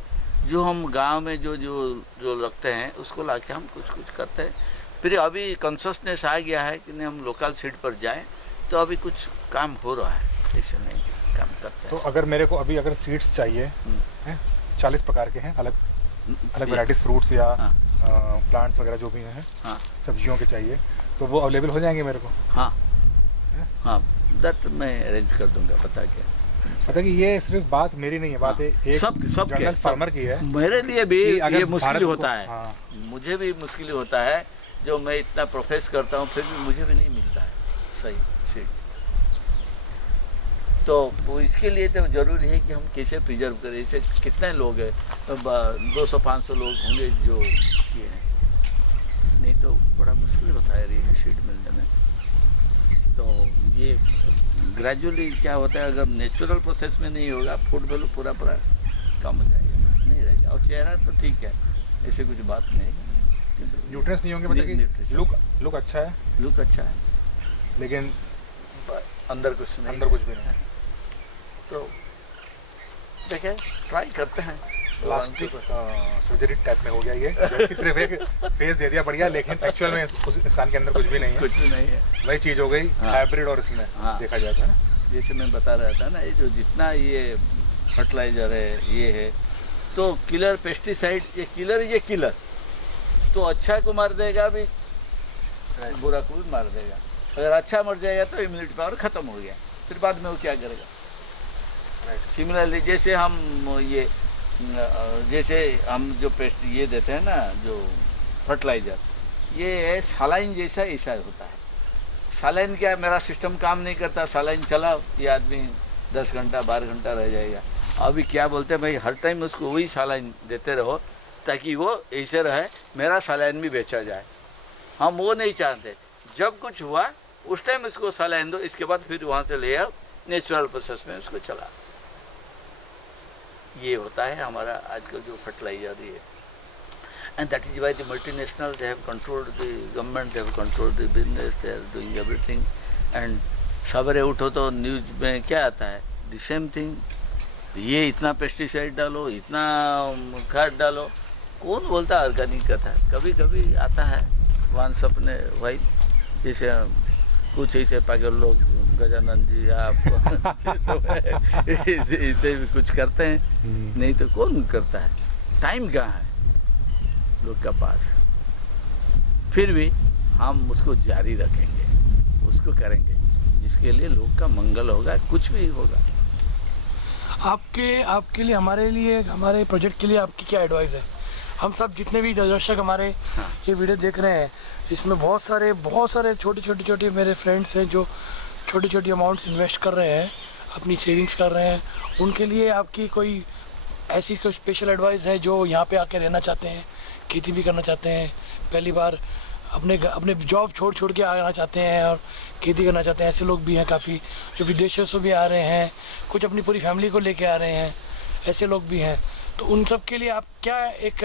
जो हम गांव में जो लगते हैं उसको लाके हम कुछ करते हैं। फिर अभी कॉन्शसनेस आ गया है कि नहीं, हम लोकल सीड पर जाएं, तो अभी कुछ काम हो रहा है, ऐसे नहीं काम करते हैं। तो अगर मेरे को अभी अगर सीड्स चाहिए हैं, 40 प्रकार के हैं, अलग अलग वैराइटीज, फ्रूट्स या प्लांट्स वगैरह जो भी हैं, हाँ सब्जियों के चाहिए, तो वो अवेलेबल हो जाएंगे मेरे को? हाँ, दैट मैं अरेंज कर दूंगा, बता के। पता कि ये सिर्फ बात मेरी नहीं है, बात एक सब जनरल फार्मर की है। मेरे लिए भी कि अगर ये मुश्किल भारत को- होता है। हाँ। मुझे भी मुश्किल होता है, जो मैं इतना प्रोफेस करता हूँ, फिर भी मुझे भी नहीं मिलता है सही सीड। तो वो इसके लिए तो जरूरी है कि हम कैसे प्रिजर्व करें। इसे कितने लोग हैं, 200-500 लोग होंगे जो ये हैं, नहीं तो बड़ा मुश्किल होता है रियल सीड मिलने में। तो ये ग्रेजुअली क्या होता है, अगर नेचुरल प्रोसेस में नहीं होगा, फूड वैल्यू पूरा कम हो जाएगा, नहीं रहेगा। और चेहरा तो ठीक है, ऐसे कुछ बात नहीं, न्यूट्रिएंट्स नहीं होंगे, मतलब लुक अच्छा है, लुक अच्छा है, लेकिन अंदर कुछ नहीं, अंदर कुछ भी नहीं। तो देखें, ट्राई करते हैं। प्लास्टिक सर्जरी टाइप में हो गया ये, जैसे सिर्फ एक फेस दे दिया बढ़िया, लेकिन एक्चुअल में उस इंसान के अंदर कुछ भी नहीं है। कुछ भी नहीं है, वही चीज़ हो गई हाइब्रिड और इसमें देखा जाता है। जैसे मैं बता रहा था ना, ये जो जितना ये फर्टिलाइजर है, ये है, तो किलर पेस्टिसाइड, ये किलर तो अच्छा को मार देगा भी, बुरा को भी मार देगा। अगर अच्छा मर जाएगा तो इम्यूनिटी पावर खत्म हो गया, फिर बाद में वो क्या करेगा। सिमिलरली जैसे हम जो पेस्ट ये देते हैं ना, जो फर्टिलाइजर, ये सलाइन जैसा ऐसा होता है। सलाइन क्या, मेरा सिस्टम काम नहीं करता, सलाइन चलाओ, ये आदमी 10 घंटा 12 घंटा रह जाएगा। अभी क्या बोलते हैं भाई, हर टाइम उसको वही सलाइन देते रहो ताकि वो ऐसे रहे, मेरा सलाइन भी बेचा जाए। हम वो नहीं चाहते। जब कुछ हुआ उस टाइम इसको सलाइन दो, इसके बाद फिर वहाँ से ले आओ, नेचुरल प्रोसेस में उसको चला। ये होता है हमारा आजकल जो फर्टिलाइजर ये। And that is why the multinational, they have controlled the government, they have controlled the business, they are doing everything. And सवेरे उठो तो न्यूज में क्या आता है, the same thing, ये इतना पेस्टिसाइड डालो, इतना खाद डालो। कौन बोलता है ऑर्गेनिक का था? कभी कभी आता है वंस अपने भाई, जैसे कुछ ऐसे पागल लोग, गजानंद जी आप ऐसे भी कुछ करते हैं, नहीं तो कौन करता है। टाइम कहाँ है लोग का पास। फिर भी हम उसको जारी रखेंगे, उसको करेंगे जिसके लिए लोग का मंगल होगा, कुछ भी होगा। आपके लिए, हमारे प्रोजेक्ट के लिए आपकी क्या एडवाइस है? हम सब जितने भी दर्शक हमारे ये वीडियो देख रहे हैं, इसमें बहुत सारे छोटे मेरे फ्रेंड्स हैं जो छोटी अमाउंट्स इन्वेस्ट कर रहे हैं, अपनी सेविंग्स कर रहे हैं। उनके लिए आपकी कोई ऐसी कोई स्पेशल एडवाइस है जो यहाँ पे आके रहना चाहते हैं, खेती भी करना चाहते हैं, पहली बार अपने जॉब छोड़ के आना चाहते हैं और खेती करना चाहते हैं? ऐसे लोग भी हैं काफ़ी, जो विदेशों से भी आ रहे हैं, कुछ अपनी पूरी फैमिली को लेके आ रहे हैं, ऐसे लोग भी हैं। तो उन सब के लिए आप क्या एक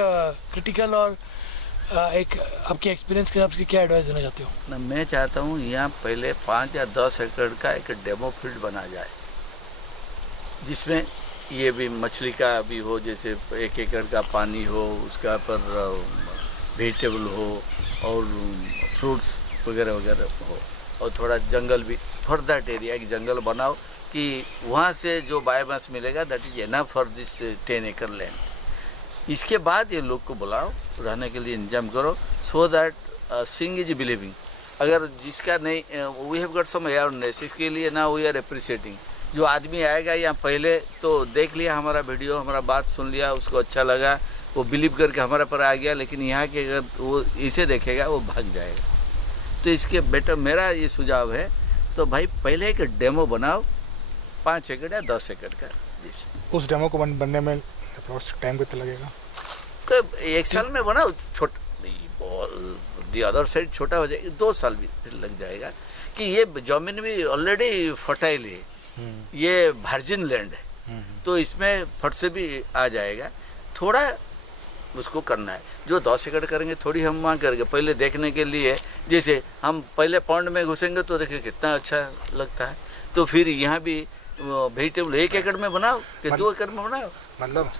क्रिटिकल और एक आपके एक्सपीरियंस के हिसाब से क्या एडवाइस देना चाहते हो? ना, मैं चाहता हूँ यहाँ पहले 5 या 10 एकड़ का एक डेमो फील्ड बना जाए, जिसमें ये भी मछली का भी हो, जैसे 1 एकड़ का पानी हो, उसका पर वेजिटेबल हो और फ्रूट्स वगैरह हो, और थोड़ा जंगल भी, फॉर दैट एरिया एक जंगल बनाओ कि वहाँ से जो बायोमास मिलेगा, that is enough for this 10 एकड़ लैंड। इसके बाद ये लोग को बुलाओ, रहने के लिए इंतजाम करो, so that seeing is believing. अगर जिसका नहीं, we have got some awareness, इसके लिए ना वी आर अप्रिशिएटिंग। जो आदमी आएगा यहाँ पहले तो देख लिया हमारा वीडियो, हमारा बात सुन लिया, उसको अच्छा लगा, वो बिलीव करके हमारे पर आ गया, लेकिन यहाँ के अगर वो इसे देखेगा वो भाग जाएगा। तो इसके बेटर मेरा ये सुझाव है, तो भाई पहले एक डेमो बनाओ 5 एकड़ या 10 एकड़ का। उस डेमो को बनने में अप्रोक्स टाइम कितना लगेगा? तो 1 साल में बनाओ, छोटा दी अदर साइड छोटा हो जाएगा, 2 साल भी फिर लग जाएगा। कि ये जमीन भी ऑलरेडी फर्टाइल है, ये वर्जिन लैंड है, तो इसमें फट से भी आ जाएगा। थोड़ा उसको करना है, जो 10 एकड़ करेंगे थोड़ी हम वहाँ करेंगे पहले देखने के लिए। जैसे हम पहले पॉन्ड में घुसेंगे तो देखिए कितना अच्छा लगता है, तो फिर यहाँ भी वेजिटेबल 1 एकड़ में बनाओ कि 2 एकड़ में बनाओ, मतलब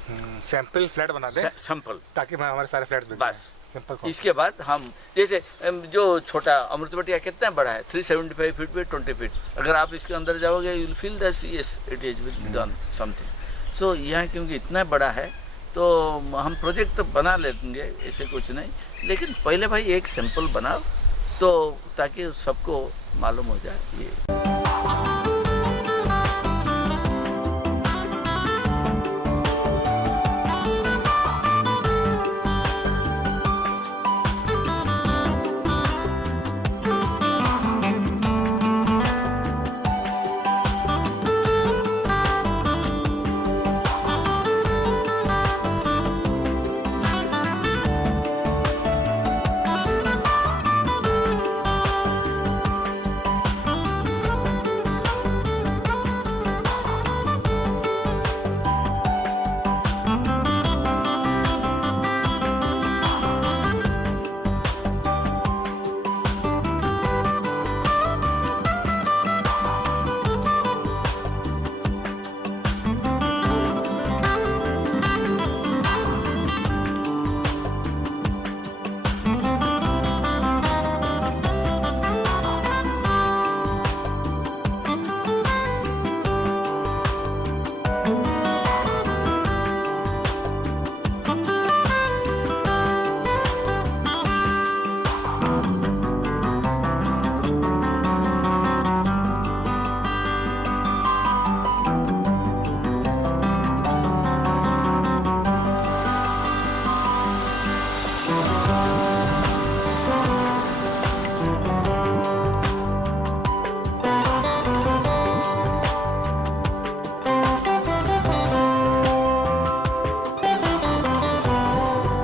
सैंपल फ्लैट बना दें, सैंपल, ताकि हमारे सारे फ्लैट्स बस। सिंपल। इसके बाद हम जैसे जो छोटा अमृतवटिया कितना बड़ा है, 375 फीट पे 20 फीट, अगर आप इसके अंदर जाओगे you will feel that yes it is well done something. So यहाँ क्योंकि इतना बड़ा है तो हम प्रोजेक्ट तो बना लेंगे, ऐसे कुछ नहीं, लेकिन पहले भाई एक सैंपल बनाओ तो ताकि सबको मालूम हो जाए ये।